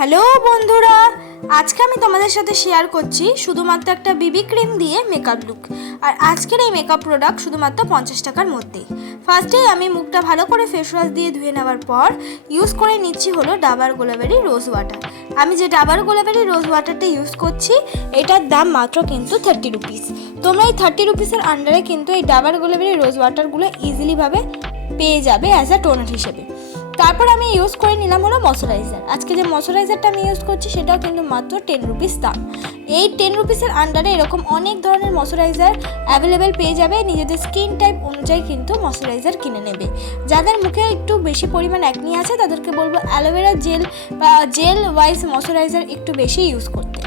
Hello বন্ধুরা, আজকে আমি তোমাদের সাথে শেয়ার করছি শুধুমাত্র একটা বিবি ক্রিম দিয়ে মেকআপ লুক। আর আজকের এই মেকআপ প্রোডাক্ট শুধুমাত্র 50 টাকার মধ্যে। ফার্স্টেই আমি মুখটা ভালো করে ফেস ওয়াশ দিয়ে ধুয়ে নেওয়ার পর ইউজ করে নিচ্ছি হলো ডাবার গোলাবেরি রোজ ওয়াটার। আমি যে ডাবার গোলাবেরি রোজ ওয়াটারটা ইউজ করছি এটার দাম মাত্র কিন্তু 30 রুপিস। তোমরা এই 30 রুপিসের আন্ডারে কিন্তু এই ডাবার গোলাবেরি রোজ ওয়াটারগুলো ইজিলিভাবে পেয়ে যাবে অ্যাজ আ টোনার হিসেবে। তারপর আমি ইউজ করে নিলাম হলো ময়শ্চারাইজার। আজকে যে ময়শ্চারাইজারটা আমি ইউজ করছি সেটাও কিন্তু মাত্র 10 রুপিস দাম। এই 10 রুপিসের আন্ডারে এরকম অনেক ধরনের ময়শ্চারাইজার অ্যাভেলেবেল পেয়ে যাবে। নিজেদের স্কিন টাইপ অনুযায়ী কিন্তু ময়শ্চারাইজার কিনে নেবে। যাদের মুখে একটু বেশি পরিমাণ অ্যাকনি আছে তাদেরকে বলবো অ্যালোভেরা জেল বা জেল ওয়াইজ ময়শ্চারাইজার একটু বেশি ইউজ করতে।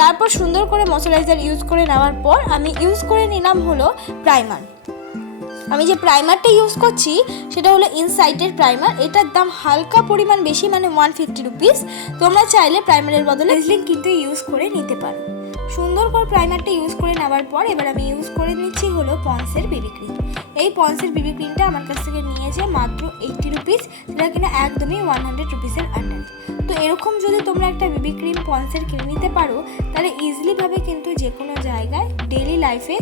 তারপর সুন্দর করে ময়শ্চারাইজার ইউজ করে নেওয়ার পর আমি ইউজ করে নিলাম হলো প্রাইমার। আমি যে প্রাইমারটা ইউজ করছি সেটা হলো ইনসাইটের প্রাইমার। এটার দাম হালকা পরিমাণ বেশি, মানে 150 রুপিস। তোমরা চাইলে প্রাইমারের বদলে ভেজলিন কিন্তু ইউজ করে নিতে পারো। সুন্দর করে প্রাইমারটা ইউজ করে নেওয়ার পর এবার আমি ইউজ করে নিচ্ছি হলো পন্সের বিবি ক্রিম। এই পন্সের বিবি ক্রিমটা আমার কাছ থেকে নিয়েছে মাত্র 80 রুপিস, যেটা কিনা একদমই 100 রুপিসের আন্ডারে। তো এরকম যদি তোমরা একটা বিবি ক্রিম পন্সের কিনে নিতে পারো তাহলে ইজিলিভাবে কিন্তু যে কোনো জায়গায় ডেইলি লাইফে,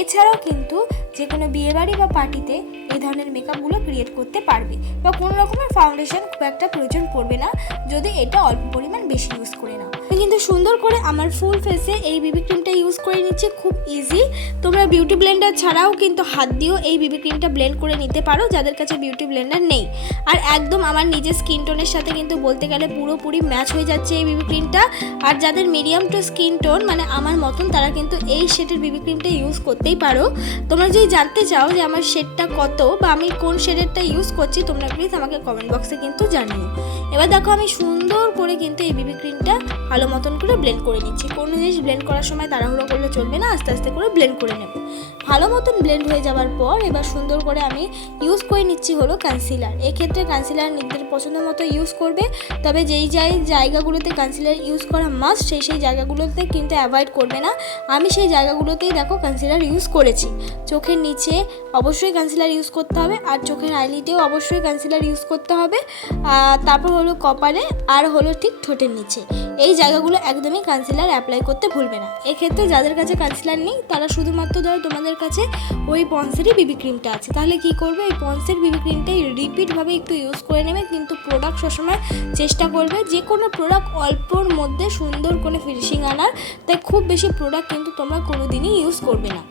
এছাড়াও কিন্তু যে কোনো বিয়েবাড়ি বা পার্টিতে এই ধরনের মেকআপগুলো ক্রিয়েট করতে পারবে, বা কোনো রকমের ফাউন্ডেশন খুব একটা প্রয়োজন পড়বে না যদি এটা অল্প পরিমাণ বেশি ইউজ করে নাও। আমি কিন্তু সুন্দর করে আমার ফুল ফেসে এই বিবি ক্রিমটা ইউজ করে নিচ্ছি, খুব ইজি। তোমরা বিউটি ব্লেন্ডার ছাড়াও কিন্তু হাত দিয়েও এই বিবি ক্রিমটা ব্লেন্ড করে নিতে পারো যাদের কাছে বিউটি ব্লেন্ডার নেই। আর একদম আমার নিজের স্কিন টোনের সাথে কিন্তু বলতে গেলে পুরোপুরি ম্যাচ হয়ে যাচ্ছে এই বিবি ক্রিমটা। আর যাদের মিডিয়াম টু স্কিন টোন মানে আমার মতন তারা কিন্তু এই শেডের বিবি ক্রিমটা ইউজ করতেই পারো। তোমরা যদি জানতে চাও যে আমার শেডটা কত বা আমি কোন শেডেরটা ইউজ করছি তোমরা প্লিজ আমাকে কমেন্ট বক্সে কিন্তু জানিও। এবার দেখো আমি সুন্দর করে কিন্তু এই বিবি ক্রিমটা ভালো মতন করে ব্লেন্ড করে নিচ্ছি। কোনো জিনিস ব্লেন্ড করার সময় তাড়াহুড়ো করলে চলবে না, আস্তে আস্তে করে ব্লেন্ড করে নেব। ভালো মতন ব্লেন্ড হয়ে যাওয়ার পর এবার সুন্দর করে আমি ইউজ করে নিচ্ছি হলো কনসিলার। এক্ষেত্রে কনসিলার নিজেদের পছন্দ মতো ইউজ করবে, তবে যেই জায়গাগুলোতে কনসিলার ইউজ করা মাস্ট সেই জায়গাগুলোতে কিন্তু অ্যাভয়েড করবে না। আমি সেই জায়গাগুলোতেই দেখো কনসিলার ইউজ করেছি। চোখের নিচে অবশ্যই কনসিলার ইউজ করতে হবে, আর চোখের আইলিডেও অবশ্যই কনসিলার ইউজ করতে হবে। তারপর হলো কপালে, আর হলো ঠিক ঠোঁটের নিচে, এই জায়গাগুলো একদমই কনসিলার অ্যাপ্লাই করতে ভুলবে না। এক্ষেত্রে যাদের কাছে কনসিলার নেই তারা শুধুমাত্র ধরো তোমাদের কাছে ওই পন্সেরই বিবি ক্রিমটা আছে, তাহলে কি করবে এই পন্সের বিবি ক্রিমটাই রিপিটভাবে একটু ইউজ করে নেবে। কিন্তু প্রোডাক্ট সবসময় চেষ্টা করবে যে কোনো প্রোডাক্ট অল্পর মধ্যে সুন্দর করে ফিনিশিং আনার, তাই খুব বেশি প্রোডাক্ট কিন্তু তোমরা কোনোদিনই ইউজ করবে না।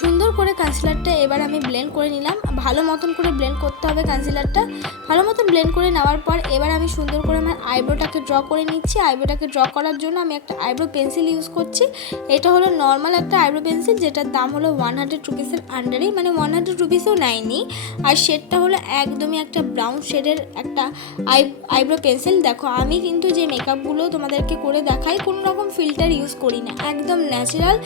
সুন্দর করে কনসিলারটা এবার আমি ব্লেন্ড করে নিলাম। ভালো মতন করে ব্লেন্ড করতে হবে কনসিলারটা। ভালো মতন ব্লেন্ড করে নেওয়ার পর এবার আমি সুন্দর করে আমার আইব্রোটাকে ড্র করে নিচ্ছি। আইব্রোটাকে ড্র করার জন্য আমি একটা আইব্রো পেন্সিল ইউজ করছি। এটা হলো নর্মাল একটা আইব্রো পেন্সিল, যেটার দাম হলো 100 রুপিসের আন্ডারেই, মানে 100 রুপিসও নেয়নি। আর শেডটা হলো একদমই একটা ব্রাউন শেডের একটা আইব্রো পেন্সিল। দেখো আমি কিন্তু যে মেকআপগুলো তোমাদেরকে করে দেখাই কোনো রকম ফিল্টার ইউজ করি না, একদম ন্যাচারাল।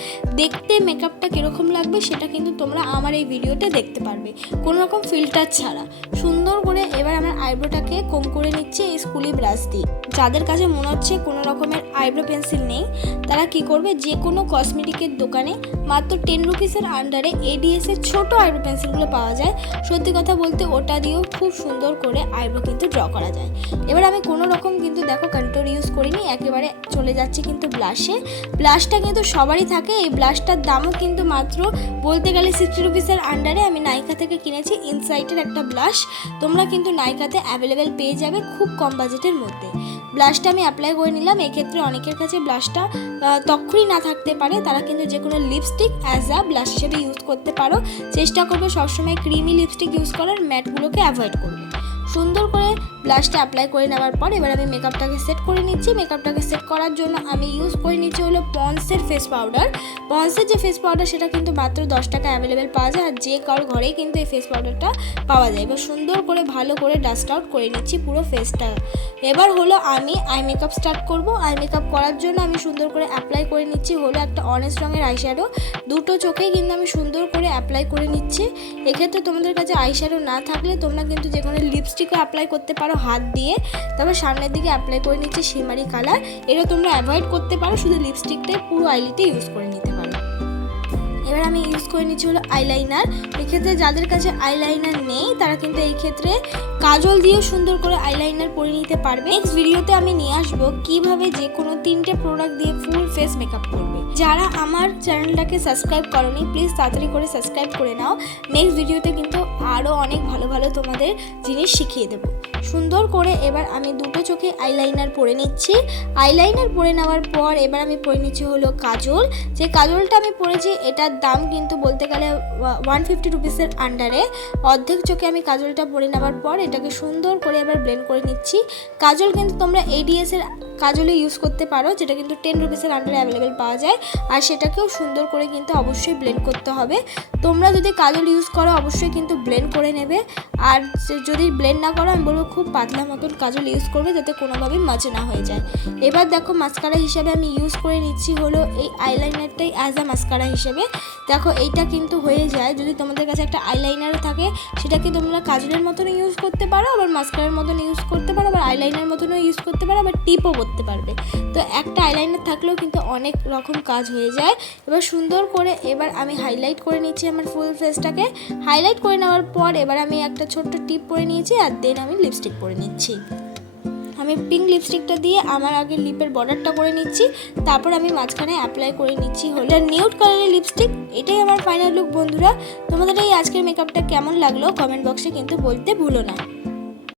দেখতে মেকআপটা কীরকম লাগবে সেটা কিন্তু তোমরা আমার এই ভিডিওতে দেখতে পারবে কোনো রকম ফিল্টার ছাড়া। সুন্দর করে এবার আমার আইব্রোটাকে কম করে নিচ্ছি এই স্কুলি ব্রাশ দিয়ে। যাদের কাছে মনে হচ্ছে কোনো রকমের আইব্রো পেন্সিল নেই তারা কি করবে, যে কোনো কসমেটিকের দোকানে মাত্র 10 রুপিসের আন্ডারে এডিএস এর ছোটো আইব্রো পেন্সিলগুলো পাওয়া যায়। সত্যি কথা বলতে ওটা দিয়েও খুব সুন্দর করে আইব্রো কিন্তু ড্র করা যায়। এবার আমি কোনো রকম কিন্তু দেখো কন্ট্রোল ইউজ করিনি, একেবারে চলে যাচ্ছে কিন্তু ব্লাশে। ব্লাশটা কিন্তু সবারই থাকে, এই ব্লাশটার দামও কিন্তু মাত্র বলতে গেলে 60 রুপিসের আন্ডারে। আমি নাইকা থেকে কিনেছি ইনসাইটের একটা ব্লাশ। তোমরা কিন্তু নাইকাতে অ্যাভেলেবেল পেয়ে যাবে খুব কম বাজেটের মধ্যে। ব্লাশটা আমি অ্যাপ্লাই করে নিলাম। এক্ষেত্রে অনেকের কাছে ব্লাশটা তখনই না থাকতে পারে, তারা কিন্তু যে কোনো লিপস্টিক অ্যাজ আ ব্লাশ হিসেবে ইউজ করতে পারো। চেষ্টা করবে সবসময় ক্রিমি লিপস্টিক ইউজ করার, ম্যাটগুলোকে অ্যাভয়েড করবে। সুন্দর করে ব্লাশটা অ্যাপ্লাই করে নেওয়ার পর এবার আমি মেকআপটাকে সেট করে নিচ্ছি। মেকআপটাকে সেট করার জন্য আমি ইউজ করে নিচ্ছি হলো পন্সের ফেস পাউডার। পন্সের যে ফেস পাউডার সেটা কিন্তু মাত্র 10 টাকা অ্যাভেলেবেল পাওয়া যায়, আর যে কারোর ঘরেই কিন্তু এই ফেস পাউডারটা পাওয়া যায়। এবার সুন্দর করে ভালো করে ডাস্ট আউট করে নিচ্ছি পুরো ফেসটা। এবার হলো আমি আই মেকআপ স্টার্ট করব। আই মেকআপ করার জন্য আমি সুন্দর করে অ্যাপ্লাই করে নিচ্ছি হলো একটা অরেঞ্জ রঙের আইশ্যাডো। দুটো চোখেই কিন্তু আমি সুন্দর করে অ্যাপ্লাই করে নিচ্ছি। এক্ষেত্রে তোমাদের কাছে আইশ্যাডো না থাকলে তোমরা কিন্তু যে কোনো লিপস্টিকও অ্যাপ্লাই করতে পারো হাত দিয়ে। তারপর সামনের দিকে অ্যাপ্লাই করে নিচ্ছি শিমারি কালার। এটা তোমরা অ্যাভয়েড করতে পারো, শুধু লিপস্টিকটাই পুরো আইলিতে ইউজ করে নিতে পারো। এবার আমি ইউজ করে নিচ্ছি হলো আইলাইনার। এক্ষেত্রে যাদের কাছে আইলাইনার নেই তারা কিন্তু এই ক্ষেত্রে কাজল দিয়েও সুন্দর করে আইলাইনার পরে নিতে পারবে। নেক্সট ভিডিওতে আমি নিয়ে আসবো কিভাবে যে কোনো 3টে প্রোডাক্ট দিয়ে ফুল ফেস মেকআপ করবে। যারা আমার চ্যানেলটাকে সাবস্ক্রাইব করনি প্লিজ তাড়াতাড়ি করে সাবস্ক্রাইব করে নাও। নেক্সট ভিডিওতে কিন্তু আরও অনেক ভালো ভালো তোমাদের জিনিস শিখিয়ে দেবো। সুন্দর করে এবার আমি দুটো চোখে আইলাইনার পরে নিচ্ছি। আইলাইনার পরে নেওয়ার পর এবার আমি পরে নিচ্ছি হলো কাজল। যে কাজলটা আমি পরেছি এটার দাম কিন্তু বলতে গেলে 150 রুপিসের আন্ডারে। অর্ধেক চোখে আমি কাজলটা পরে নেওয়ার পর এটাকে সুন্দর করে এবার ব্লেন্ড করে নিচ্ছি। কাজল কিন্তু তোমরা ADS-এর কাজলে ইউজ করতে পারো, যেটা কিন্তু 10 রুপিসের আন্ডারে অ্যাভেলেবেল পাওয়া যায়। আর সেটাকেও সুন্দর করে কিন্তু অবশ্যই ব্লেন্ড করতে হবে। তোমরা যদি কাজল ইউজ করো অবশ্যই কিন্তু ব্লেন্ড করে নেবে। আর যদি ব্লেন্ড না করো আমি বলবো খুব পাতলা মতন কাজল ইউজ করবে যাতে কোনোভাবেই মাঝে না হয়ে যায়। এবার দেখো মাস্কারা হিসেবে আমি ইউজ করে নিচ্ছি হলো এই আইলাইনারটাই অ্যাজ আ মাস্কারা হিসেবে। দেখো এইটা কিন্তু হয়ে যায়। যদি তোমাদের কাছে একটা আইলাইনারও থাকে সেটাকে তোমরা কাজলের মতনও ইউজ করতে পারো, আবার মাস্কারার মতন ইউজ করতে পারো, আবার আইলাইনার মতনও ইউজ করতে পারো, আবার টিপও করতে পারবে। তো একটা আইলাইনার থাকলেও কিন্তু অনেক রকম কাজ হয়ে যায়। এবার সুন্দর করে এবার আমি হাইলাইট করে নিচ্ছি আমার ফুল ফেসটাকে। হাইলাইট করে নেওয়ার পর এবার আমি একটা ছোট্ট টিপ পরে নিয়েছি আর দেন আমি লিপস্টিক পরে নিচ্ছি। আমি পিঙ্ক লিপস্টিকটা দিয়ে আমার আগে লিপের বর্ডারটা করে নিচ্ছি, তারপর আমি মাঝখানে অ্যাপ্লাই করে নিচ্ছি হলো নিউড কালারের লিপস্টিক। এটাই আমার ফাইনাল লুক বন্ধুরা। তোমাদের এই আজকের মেকআপটা কেমন লাগলো কমেন্ট বক্সে কিন্তু বলতে ভুলো না।